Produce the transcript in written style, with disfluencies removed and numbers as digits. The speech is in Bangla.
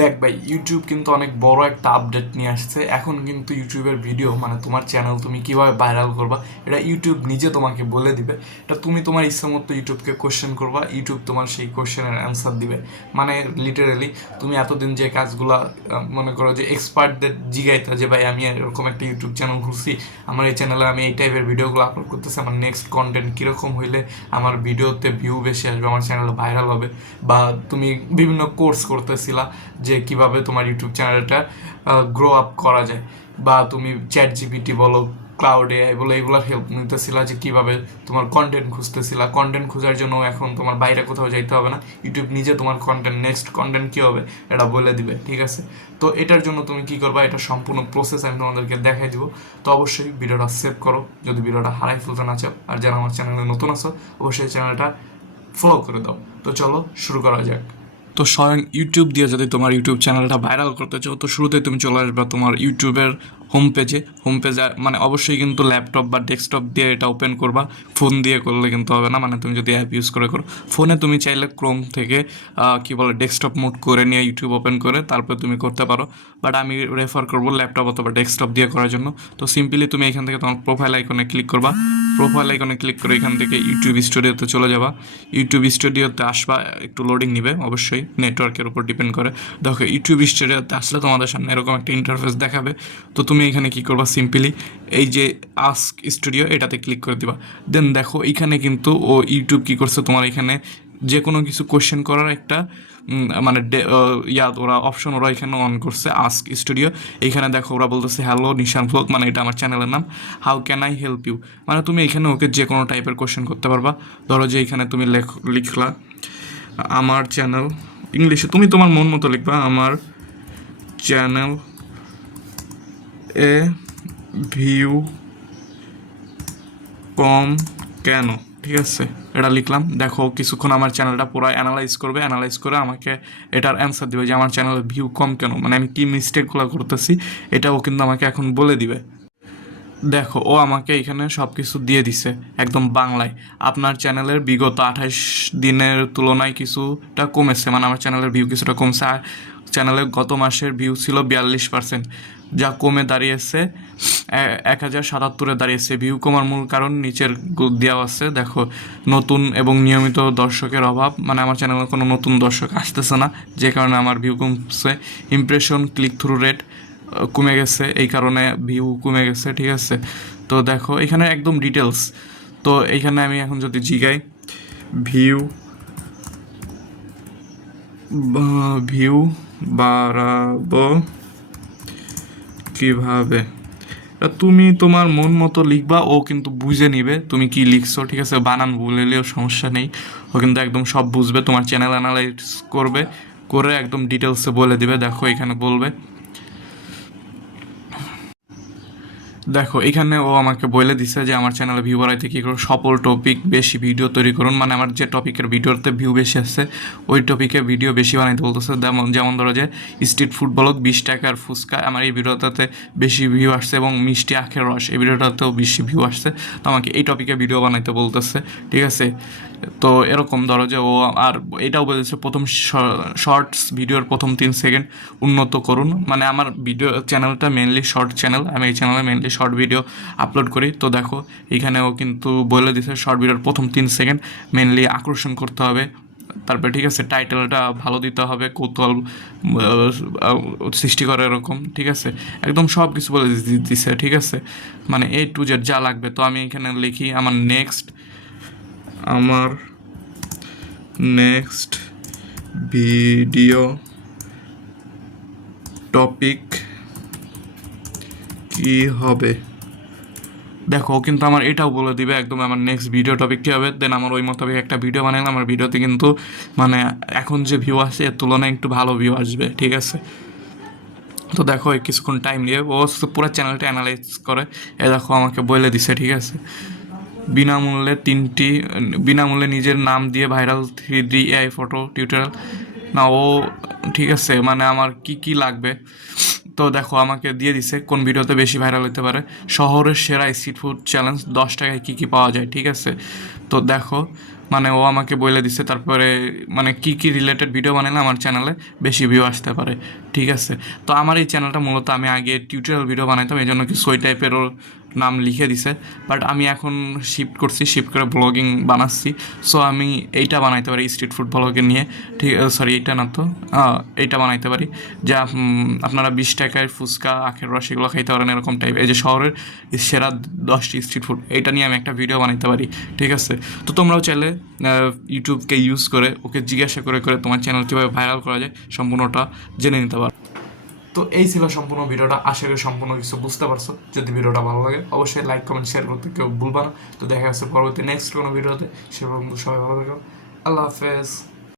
দেখ ভাই, ইউটিউব কিন্তু অনেক বড় একটা আপডেট নিয়ে আসছে। এখন কিন্তু ইউটিউবের ভিডিও মানে তোমার চ্যানেল তুমি কিভাবে ভাইরাল করবা এটা ইউটিউব নিজে তোমাকে বলে দিবে। এটা তুমি তোমার ইচ্ছা মতো ইউটিউবকে কোশ্চেন করবা, ইউটিউব তোমার সেই কোশ্চেনের অ্যান্সার দিবে। মানে লিটারেলি তুমি এতদিন যে কাজগুলা মনে করো যে এক্সপার্টদের জিগাইতা যে ভাই আমি এরকম একটা ইউটিউব চ্যানেল খুলছি, আমার এই চ্যানেলে আমি এই টাইপের ভিডিওগুলো আপলোড করতেছি, আমার নেক্সট কন্টেন্ট কীরকম হইলে আমার ভিডিওতে ভিউ বেশি আসবে, আমার চ্যানেল ভাইরাল হবে, বা তুমি বিভিন্ন কোর্স করতেছিলা যে কিভাবে তোমার ইউটিউব চ্যানেলটা গ্রো আপ করা যায়, বা তুমি চ্যাট জিপিটি বলো, ক্লাউড এআই বলো, এগুলোর হেল্প নিতেছিলা যে কিভাবে তোমার কন্টেন্ট খুঁজতেছিলা। কন্টেন্ট খোঁজার জন্য এখন তোমার বাইরে কোথাও যাইতে হবে না, ইউটিউব নিজে তোমার কন্টেন্ট নেক্সট কন্টেন্ট কী হবে এটা বলে দিবে, ঠিক আছে? তো এটার জন্য তুমি কি করবা, এটা সম্পূর্ণ প্রসেস আমি তোমাদেরকে দেখাই দিব। তো অবশ্যই ভিডিওটা সেভ করো যদি ভিডিওটা হারাই ফেলতে না চাও, আর যারা আমার চ্যানেলে নতুন আছো অবশ্যই চ্যানেলটা ফলো করে দাও। তো চলো শুরু করা যাক। তো স্বয়ং ইউটিউব দিয়ে যদি তোমার ইউটিউব চ্যানেলটা ভাইরাল করতে চাও, তো শুরুতেই তুমি চলে আসবে তোমার ইউটিউবের হোম পেজে মানে অবশ্যই কিন্তু ল্যাপটপ বা ডেস্কটপ দিয়ে এটা ওপেন করবা, ফোন দিয়ে করলে কিন্তু হবে না। মানে তুমি যদি অ্যাপ ইউজ করে করো, ফোনে তুমি চাইলে ক্রোম থেকে কি বলে ডেস্কটপ মোড করে নিয়ে ইউটিউব ওপেন করে তারপর তুমি করতে পারো, বাট আমি রেফার করবো ল্যাপটপ অথবা ডেস্কটপ দিয়ে করার জন্য। তো সিম্পলি তুমি এখান থেকে তোমার প্রোফাইল আইকনে ক্লিক করবা, প্রোফাইল আইকনে ক্লিক করে এখান থেকে ইউটিউব স্টুডিওতে চলে যাবা। ইউটিউব স্টুডিওতে আসবা, একটু লোডিং নিবে, অবশ্যই নেটওয়ার্কের উপর ডিপেন্ড করে। দেখো ইউটিউব স্টুডিওতে আসলে তোমাদের সামনে এরকম একটা ইন্টারফেস দেখাবে। তো তুমি এখানে কি করবা, সিম্পলি এই যে আস্ক স্টুডিও এটাতে ক্লিক করে দিবা। দেন দেখো এখানে কিন্তু ইউটিউব কি করছে, তোমার এখানে যে কোনো কিছু কোশ্চেন করার একটা মানে ওরা অপশন ওরা এখানে অন করছে, আস্ক স্টুডিও। এইখানে দেখো ওরা বলতেছে হ্যালো নিশান ব্লগ, মানে এটা আমার চ্যানেলের নাম। How can I help you, মানে তুমি এখানে ওকে যে কোনো টাইপের কোশ্চেন করতে পারবা। ধরো যে এখানে তুমি লিখলা আমার চ্যানেল, ইংলিশে তুমি তোমার মন মতো লিখবা, আমার চ্যানেল এ ভিউ কম কেন, ঠিক আছে? এটা লিখলাম। দেখো কিছুক্ষণ আমার চ্যানেলটা পুরো অ্যানালাইজ করবে, অ্যানালাইজ করে আমাকে এটার অ্যান্সার দিবে যে আমার চ্যানেলের ভিউ কম কেন, মানে আমি কী মিস্টেকগুলো করতেছি এটাও কিন্তু আমাকে এখন বলে দিবে। দেখো ও আমাকে এখানে সব কিছু দিয়ে দিছে একদম বাংলায়। আপনার চ্যানেলের বিগত 28 দিনের তুলনায় কিছুটা কমেছে, মানে আমার চ্যানেলের ভিউ কিছুটা কমছে। আর চ্যানেলের গত মাসের ভিউ ছিল 42%, যা কমে দাঁড়িয়েছে 1077-এ দাঁড়িয়েছে। ভিউ কমার মূল কারণ নিচের দেওয়া আছে। দেখো নতুন এবং নিয়মিত দর্শকের অভাব, মানে আমার চ্যানেলে কোনো নতুন দর্শক আসতেছে না, যে কারণে আমার ভিউ কমছে। ইমপ্রেশন ক্লিক থ্রু রেট কমে গেছে, এই কারণে ভিউ কমে গেছে, ঠিক আছে? তো দেখো এখানে একদম ডিটেলস। তো এইখানে আমি এখন যদি জিগাই ভিউ ভিউ বাড়াবো কিভাবে, তুমি তোমার মন মতো লিখবা, ও কিন্তু বুঝে নিবে তুমি কি লিখছো, ঠিক আছে? বানান ভুলেলেও সমস্যা নেই, ও কিন্তু একদম সব বুঝবে, তোমার চ্যানেল অ্যানালাইজ করবে, করে একদম ডিটেলসে বলে দিবে। দেখো এখানে বলবে, দেখো এখানে ও আমাকে বলে দিছে যে আমার চ্যানেলে ভিউ বাড়াইতে কী করো, সফল টপিক বেশি ভিডিও তৈরি করুন, মানে আমার যে টপিকের ভিডিওতে ভিউ বেশি আসছে ওই টপিকে ভিডিও বেশি বানাইতে বলতেছে। যেমন ধরো যে স্ট্রিট ফুড ব্লগ 20 টাকার ফুচকা, আমার এই ভিডিওটাতে বেশি ভিউ আসছে, এবং মিষ্টি আখের রস এই ভিডিওটাতেও বেশি ভিউ আসছে, তো আমাকে এই টপিকে ভিডিও বানাইতে বলতেছে, ঠিক আছে? তো এরকম ধরো যে ও আর এটাও বলেছে প্রথম শর্টস ভিডিওর প্রথম 3 সেকেন্ড উন্নত করুন, মানে আমার ভিডিও চ্যানেলটা মেনলি শর্ট চ্যানেল, আমি এই চ্যানেলে মেনলি শর্ট ভিডিও আপলোড করি। তো দেখো এখানেও কিন্তু বলে দিছে শর্ট ভিডিওর প্রথম 3 সেকেন্ড মেনলি আকর্ষণ করতে হবে, তারপরে ঠিক আছে টাইটেলটা ভালো দিতে হবে, কৌতূহল সৃষ্টি করে এরকম, ঠিক আছে? একদম সব কিছু বলে দিছে, ঠিক আছে? মানে A to Z যা লাগবে। তো আমি এখানে লিখি আমার নেক্সট ভিডিও টপিক কি হবে। দেখো কিন্তু আমার এটাও বলে দিবে একদম আমার নেক্সট ভিডিও টপিক কী হবে। দেন আমার ওই মোতাবেক একটা ভিডিও বানালাম, আমার ভিডিওতে কিন্তু মানে এখন যে ভিউ আসে এর তুলনায় একটু ভালো ভিউ আসবে, ঠিক আছে? তো দেখো কিছুক্ষণ টাইম নিয়ে ও পুরো চ্যানেলটা অ্যানালাইজ করে, এ দেখো আমাকে বলে দিছে, ঠিক আছে? বিনামূল্যে নিজের নাম দিয়ে viral 3D AI photo tutorial না ও, ঠিক আছে? মানে আমার কি কি লাগবে, তো দেখো আমাকে দিয়ে দিছে কোন ভিডিওতে বেশি ভাইরাল হতে পারে। শহরের সেরা স্ট্রিট ফুড চ্যালেঞ্জ, 10 টাকায় কী কী পাওয়া যায়, ঠিক আছে? তো দেখো মানে ও আমাকে বলে দিছে, তারপরে মানে কি কি রিলেটেড ভিডিও বানালে আমার চ্যানেলে বেশি ভিউ আসতে পারে। ঠিক আছে, তো আমার এই চ্যানেলটা মূলত আমি আগে টিউটোরিয়াল ভিডিও বানাইতাম, এই জন্য কিছু ওই টাইপেরও নাম লিখে দিছে। বাট আমি এখন শিফট করে ব্লগিং বানাচ্ছি। সো আমি এইটা বানাইতে পারি স্ট্রিট ফুড ব্লগের নিয়ে। ঠিক, সরি এইটা না তো, এইটা বানাইতে পারি যা আপনারা 20 টাকায় ফুচকা, আখের রস এগুলো খাইতে পারেন, এরকম টাইপ। এই যে শহরের সেরা 10টি স্ট্রিট ফুড, এইটা নিয়ে আমি একটা ভিডিও বানাইতে পারি। ঠিক আছে, তো তোমরাও চাইলে ইউটিউবকে ইউজ করে ওকে জিজ্ঞাসা করে করে তোমার চ্যানেল কীভাবে ভাইরাল করা যায় সম্পূর্ণটা জেনে নিতে পারো। তো এই ছিল সম্পূর্ণ ভিডিওটা, আশা করি সম্পূর্ণ কিছু বুঝতে পারছো। যদি ভিডিওটা ভালো লাগে অবশ্যই লাইক কমেন্ট শেয়ার করতে কেউ ভুলবা না। তো দেখা যাচ্ছে পরবর্তী নেক্সট কোনো ভিডিওতে। সে পর্যন্ত সবাই ভালো থাকো, আল্লাহ হাফেজ।